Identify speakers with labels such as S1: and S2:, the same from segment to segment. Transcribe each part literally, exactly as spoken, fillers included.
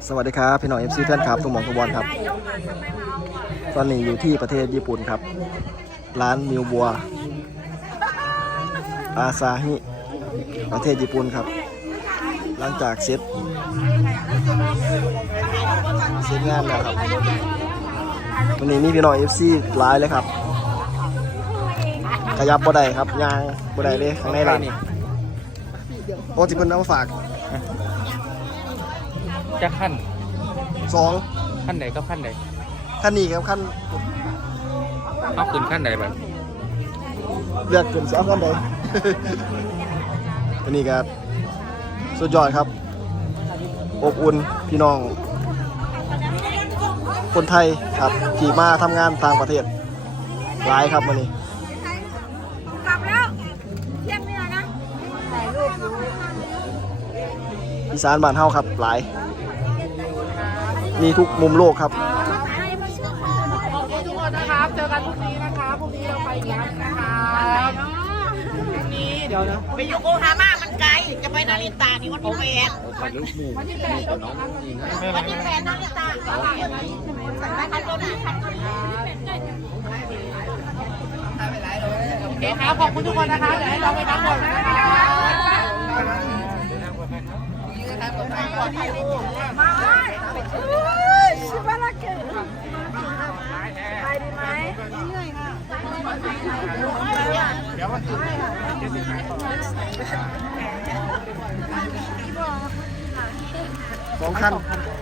S1: สวัสดีครับพี่น้อง เอฟ ซี แฟนคลับทุกหม่องทุกบอลครับตอนนี้อยู่ที่ประเทศญี่ปุ่นครับร้านมิวบัวอาซาฮิประเทศญี่ปุ่นครับหลังจากเสร็จเสร็จงานแล้วครับวันนี้มีพี่น้อง เอฟ ซี หลายเลยครับขยับบ่ได้ครับยางบ่ได้เลยข้างในร้านโอ้ที่เพิ่นเอามาฝาก
S2: จะขั้น
S1: สอง
S2: ขั้นไหนก็ขั้นไหน
S1: ขั้นนี้ครับขั้น
S2: เอาขึ้นขั้นไหนแบบ
S1: เลือกขึ้นสองขั้นใด อันนี้ครับสุดยอดครับอบอุ่นพี่น้องคนไทยครับที่มาทำงานต่างประเทศหลายครับวันนี้กลับแล้วเที่ยงนี่นะถ่ายรูปอีสานบ้านเฮาครับหลายมีทุกมุมโลกครับ
S3: ขอบคุณทุกคนนะครับเจอกันพรุ่งนี้นะครับพรุ่งนี้เราไปอีกแล้วนะครับพรุ่งนี้เดี๋ยวนะ
S4: ไปอยู่โกฮาม่ามันไกลจะไปนาริตานี่วันที่แปด
S3: วันที่แปดน้องจริงนะ
S4: วันที่แปดนาริตาคันโดนีคันโดนี
S3: โอเคครับขอบคุณทุกคนนะคะเดี๋ยวให้เราไปนั่งก่อนนะครับ
S4: มาชิบะละเกะไปดีไหมเหนื่อยค่ะ
S1: เดี๋ยวมาถึงสองคัน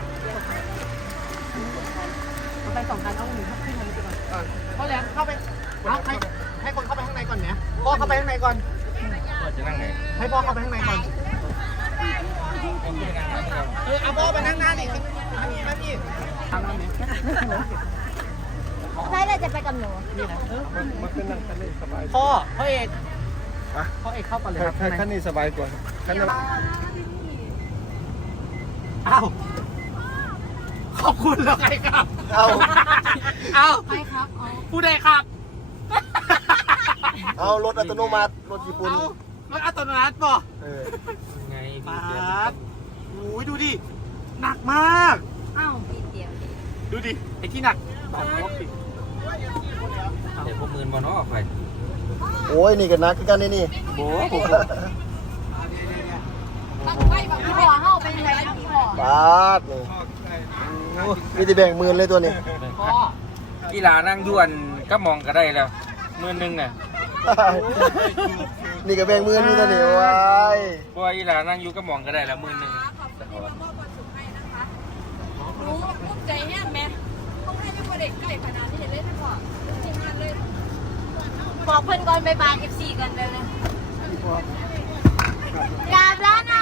S3: ไปสองคันเอาหนึ่งขึ้นมาดีกว่าพ่อแหลมเข้าไปเอาใครให้คนเข้าไปข้างในก่อนเนี่ยพ่อเข้าไปข้างในก่อน
S2: จะนั่งไหน
S3: ให้พ่อเข้าไปข้างในก่อนเออเอาพ่อไปนั่งหน้าดิทำนี้นะพี่ทำนี้
S4: ใครเลยจะไปกับหนู
S3: นี่นะมันเป็นนั่งคันนี้สบายพ่อพ่อเอกพ่อเอกเข้าไปเลยครับ
S1: คันนี้สบายกว่าคันนี้
S3: อ้าวขอบคุณแล้วใครครับ
S1: เอา
S3: เอาใครครับผู้ใดครับ
S1: เอารถอัตโนมัติรถญี่ปุ่น
S3: รถอัตโนมัติป่ะ
S1: เออ
S2: ไง
S3: ป๊าดโอ้ยดูดิหนักมาก
S4: อ้าวพี่เดียว
S3: ดูดิไอ้ที่หนักบาดล็อกดิ
S2: เดี๋ยวพวกมืนบอลออกไป
S1: โอ้ยนี่กันนักกันนี่นี่
S2: โบ้โห
S4: พี่พ่อเข้าไปไหนพี่พ่อบ
S1: าดนี่มีแต่แบ่งหมื่นเลยตัวนี้
S2: กีฬานั่งยวนก็มองก็ได้แล้วมือนึงน่ะ
S1: นี่ก็แบ่งหมื่นนี่ตัวนี้ว้าย
S2: เพราะว่ากีฬานั่งอยู่ก็มองก็ได้แล้วมือนึง
S4: รู้ภูมิใจเนี่ยแม่ต้องให้เป็นคนเด็กใกล้ขนาดที่เห็นเล่นทั้งหมดทีมงานเลยบอกเพื่อนก่อนบายบาย เอฟ ซี กันเลยเลยกราบแล้วนะ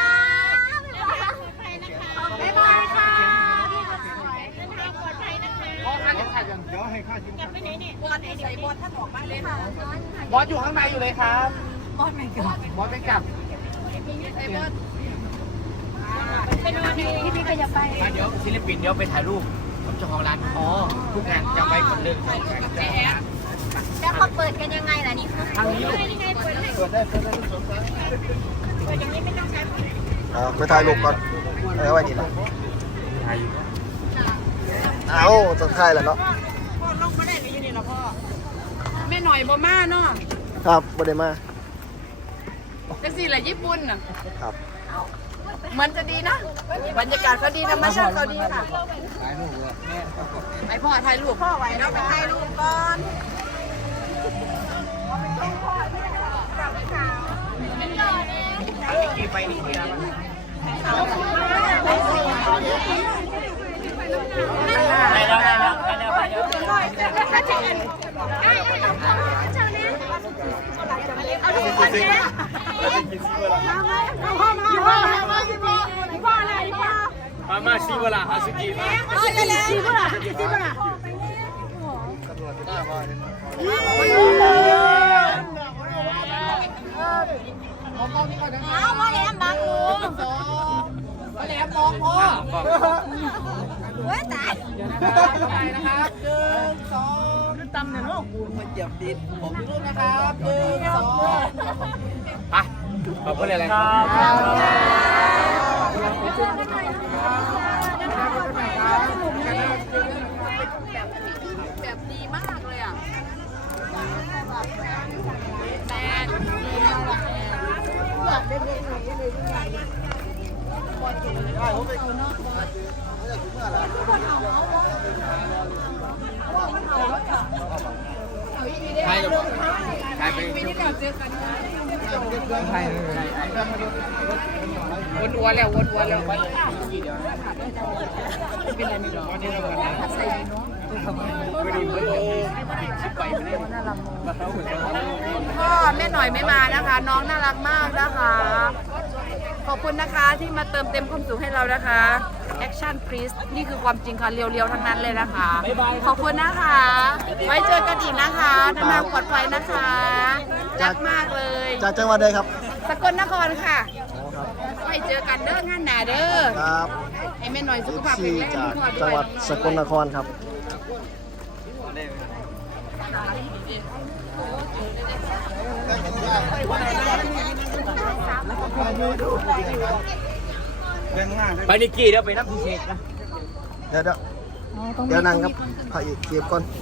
S4: บ๊ายบายค่ะพี่คนสวยเดินทางปลอดภัยนะคะ
S3: บอสท่านจะถ่ายกันเดี๋ยวให้ข้าจิ้ม
S4: กลับไปไหนเนี่ยบอสไหนใส่บอสท่านออกมาเลยค่ะ
S3: บอสอยู่ข้างในอยู่เลยครับ
S4: บอสไม่กลับบ
S3: อสไม่กลับ
S4: ไอ้บอสเป็นวันนี้ที่พี่ก็จะไป
S2: เดี๋ยวศิลปินเดี๋ยวไปถ่ายรูปกับเจ้าของร้านอ๋อทุกงานจะไปคนเดิม
S4: แล้วเขาเปิดกันยังไงล่ะนี่
S3: ทางนี้ลูก
S1: เปิดได้เปิดได้ทุกสองครั้ง
S4: เปิดอย่างนี้ไม่ต้องใช้
S1: เอาไปถ่ายรูปก่อนเอาไว้นี่นะเอาจะถ่ายแล้วเนาะ
S4: พ่อลงมาได้หรือยังนี่ล่ะพ่อแม่หน่อยบ่มาเนาะ
S1: ครับบ่ได้มา
S4: จังซี่แหละญี่ปุ่นน่ะ
S1: ครับ
S4: มันจะดีนะบรรยากาศก็ดีธรรมชาติก็ดีค่ะไอพ่อถ่ายรูปพ่อไหวเนาะไปถ่ายรูปก่อน
S3: กี่ไปนี่กี่อะไรไปแล้วไปแล้วไปแล้วไปแล้ว
S4: เอาทุกคนเนี่ยเอาพ่อมาพ่อมาพ่อพ่ออะไรพ่อ
S2: มามาซีวลาฮาสุกิมา
S4: เออจะซีวลาซีวลา
S3: เอากล้องนี้ก่อนนะ
S4: เอาพ่อแหลมบังงู
S3: พ่อแหลมมองพ่อ
S4: เว้ยตาย
S3: เดี๋ยวนะครับไปนะครับหนึ่งสองตำเนี่ยเนาะกูมาเหยียบดินผมดูนะครับหนึ่งสอง
S2: ไปขอบคุณเลยครับ
S4: แบบดีมากเลยอ่ะแม่
S2: ใช่หรือเปล่าใช่ไปใช่วนวัวแล้ววนวัวแล้วเป็นอะไรไม่รู้ใส่เนาะไม่ดีไม่ดีไปไม่ได้
S4: พ่อแม่หน่อยไม่มานะคะ น้องน่ารักมากนะคะขอบคุณนะคะที่มาเติมเต็มความสุขให้เรานะคะแอคชั่นพรีสนี่คือความจริงค่ะเรียวๆทั้งนั้นเลยนะคะขอบคุณนะคะไว้เจอกันอีกนะคะเดินทางปลอดภัยนะคะรักมากเลย
S1: จากจังหวัดใดครับ
S4: สกลนครค่ะ
S1: อ๋อครับ
S4: ไว้เจอกันเด้องานหนาเด้อ
S1: ครับ
S4: ให้แม่หน่อยสุข
S1: เอฟ
S4: ภาพ
S1: ซี
S4: แข็งแรง
S1: จาก
S4: ทุกคน
S1: จังหวัดสกลนครครับ
S2: ไปนิกกี้เดี๋ยวไปนับพิเศษนะ
S1: เดี๋ยวเดี๋ยวเดี๋ยวนั่งครับพระเอกเทียบก่อน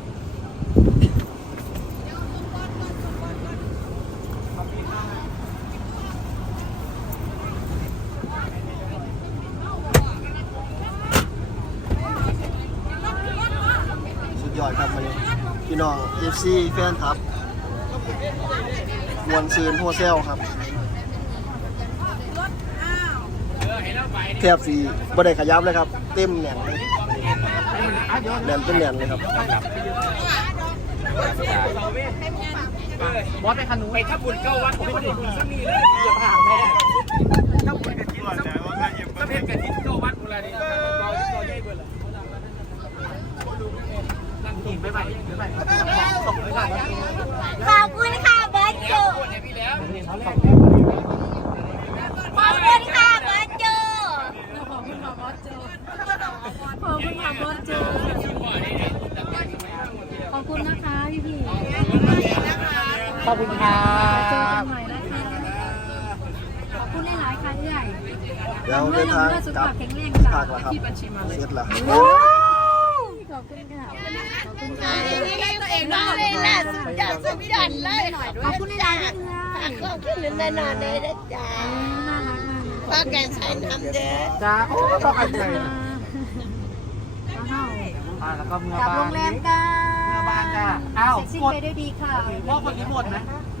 S1: สุดยอดครับวันนี้พี่น้อง เอฟ ซี แฟนครับมวลซืนโฮเซลครับแทบสีบ่ได้ขยับเลยครับ เต็มแหน่นเลยแหน่นเป็นแหน่นเลยครับ
S2: บอสไปขนุนไปถ้าบุญเก้าวัดผมไม่ได้บุญสักนีเลยอย่าผ่าแม่ถ้าบุญกระถิ่นถ้าเพชรกระถิ่นเก้าวัดเวลานี้เราเราได้เบอร์ละนั่งหินไปไปไปส่งไปก่อน
S4: ขอบคุณค่ะเบิร์ดจู
S2: พี่แล้ว
S4: ขอบคุณค่ะเบิร์ดจูขอบคุณค่ะบอสจูขอบคุณค่ะบอสจูขอบคุณนะคะพี่พี่
S2: ขอบคุณค่ะ
S4: เจอกันใหม่นะคะขอบคุณหลายๆค่ะใหญ่
S1: เดี๋ยวเดินทางกลับ
S4: แข็งแรง
S1: ภาคละครับเสร็จละ
S4: ขอบคุณค่ะขอบคุณค่ะตัวเองน้องเลยล่ะสุดยอดสุดยอดเลยขอบคุณหลายๆ
S5: ขอบคุณแน่นอนเลยนะจ๊ะพ่อแกงใส่น้ำเด้อ
S2: จ้าโอ้ต้องอันใจมาแล้วก็เมื่อก
S4: ลับ
S2: บ้าน
S4: โรงแรมกัน
S2: เมื่อบ้านจ้าอ้าว
S4: เสร็จสิ้น
S2: หมด
S4: ไปด้วยดีค่ะ
S2: ว่าคนนี้หมดไหม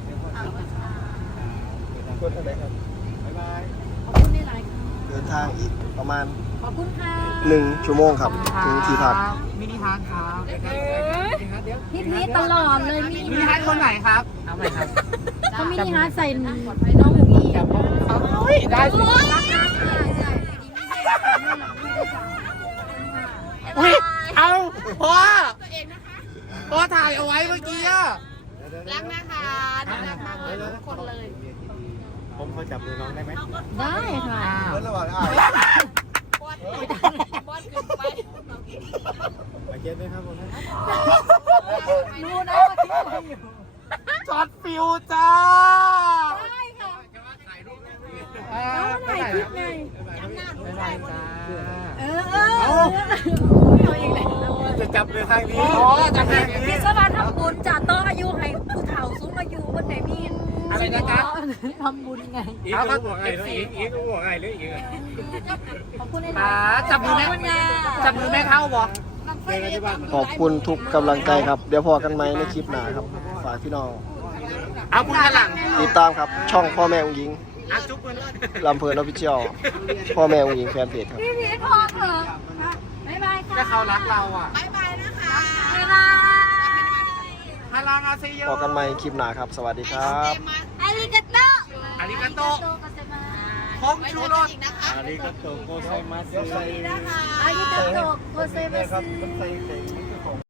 S1: กดอะไรครับ
S2: บ๊ายบาย
S4: ขอบคุณหลายๆค่ะ
S1: เดินทางอีกประมาณ
S4: ขอบคุณค่ะ
S1: หนึ่งชั่วโมงครับ ถึงที่พัก
S2: มินิฮาร์ดครับ
S4: พี่พีตลอดเลยมิ
S2: มิ
S4: นิ
S2: นิ
S4: ฮา
S2: ฮา
S4: ร์
S2: ร์
S4: ด
S2: ดคนไหนครับเอาไหนครับ
S4: เขามินิฮาร์ดใส่น้องหูอีอ่ะ
S2: ได้สิอุ้ยเอาพ่อพ่อถ่ายเอาไว้เมื่อกี้อะ
S4: รักนะคะน่ารักมากเลยทุกคนเลย
S2: ผมขอจับมือน้องได้ไหม
S4: ได้ค่ะ
S1: ระหว่างอ่า
S4: บอสขึ้นไป
S2: มาเก็ตไหมครับผม
S4: รู้นะว่าที่ไหนอยู่
S2: ช็อตฟิวจ้า
S4: ได้ค่ะ
S2: ถ่ายคลิปไงบ๊ายบายจ้า
S4: เออเออเอาอีกแล้ว
S2: จะจับมือข้างนี้อ๋อจับข้างนี้
S4: พิศวรรณทำบุญจ่าต้องอายุให้ผู้เฒ่าสูงอายุคนไหนมี
S2: อะไรนะจ๊ะ
S4: ทำบุญไง
S2: อีกก็บอกไงอีกอีกก็บอกไงหรืออีก
S4: ขอบคุณ
S2: อ่าจับมือแม่จับมือแม่เข้าบ่
S1: ขอบคุณทุกกำลังใจครับ เดี๋ยวพอกันไหมในคลิปหน้าครับ ฝากพี่น้อง
S2: เอาคุณข้างหลัง
S1: ติดตามครับ ช่องพ่อแม่องค์หญิง
S2: อ่ะจุ๊บมือ
S1: ลำเพลินออฟฟิเชียลพ่อแม่องค์หญิงแฟนเพจครับ
S4: พี่พีทพอเถอะบ๊ายบายค่ะ
S2: ถ้าเขารักเราอ่ะ
S4: บ๊ายบายนะคะบ๊ายบาย
S2: ฮารังอาเซโย
S1: พอกันไหมคลิปหน้าครับ สวัสดีครับ
S4: อาริกาโต
S2: อาริกาโต
S4: โ
S2: ผงชูรส
S1: อาริกาโตโกไซมัส
S4: อาริกาโตโกเซมาซึ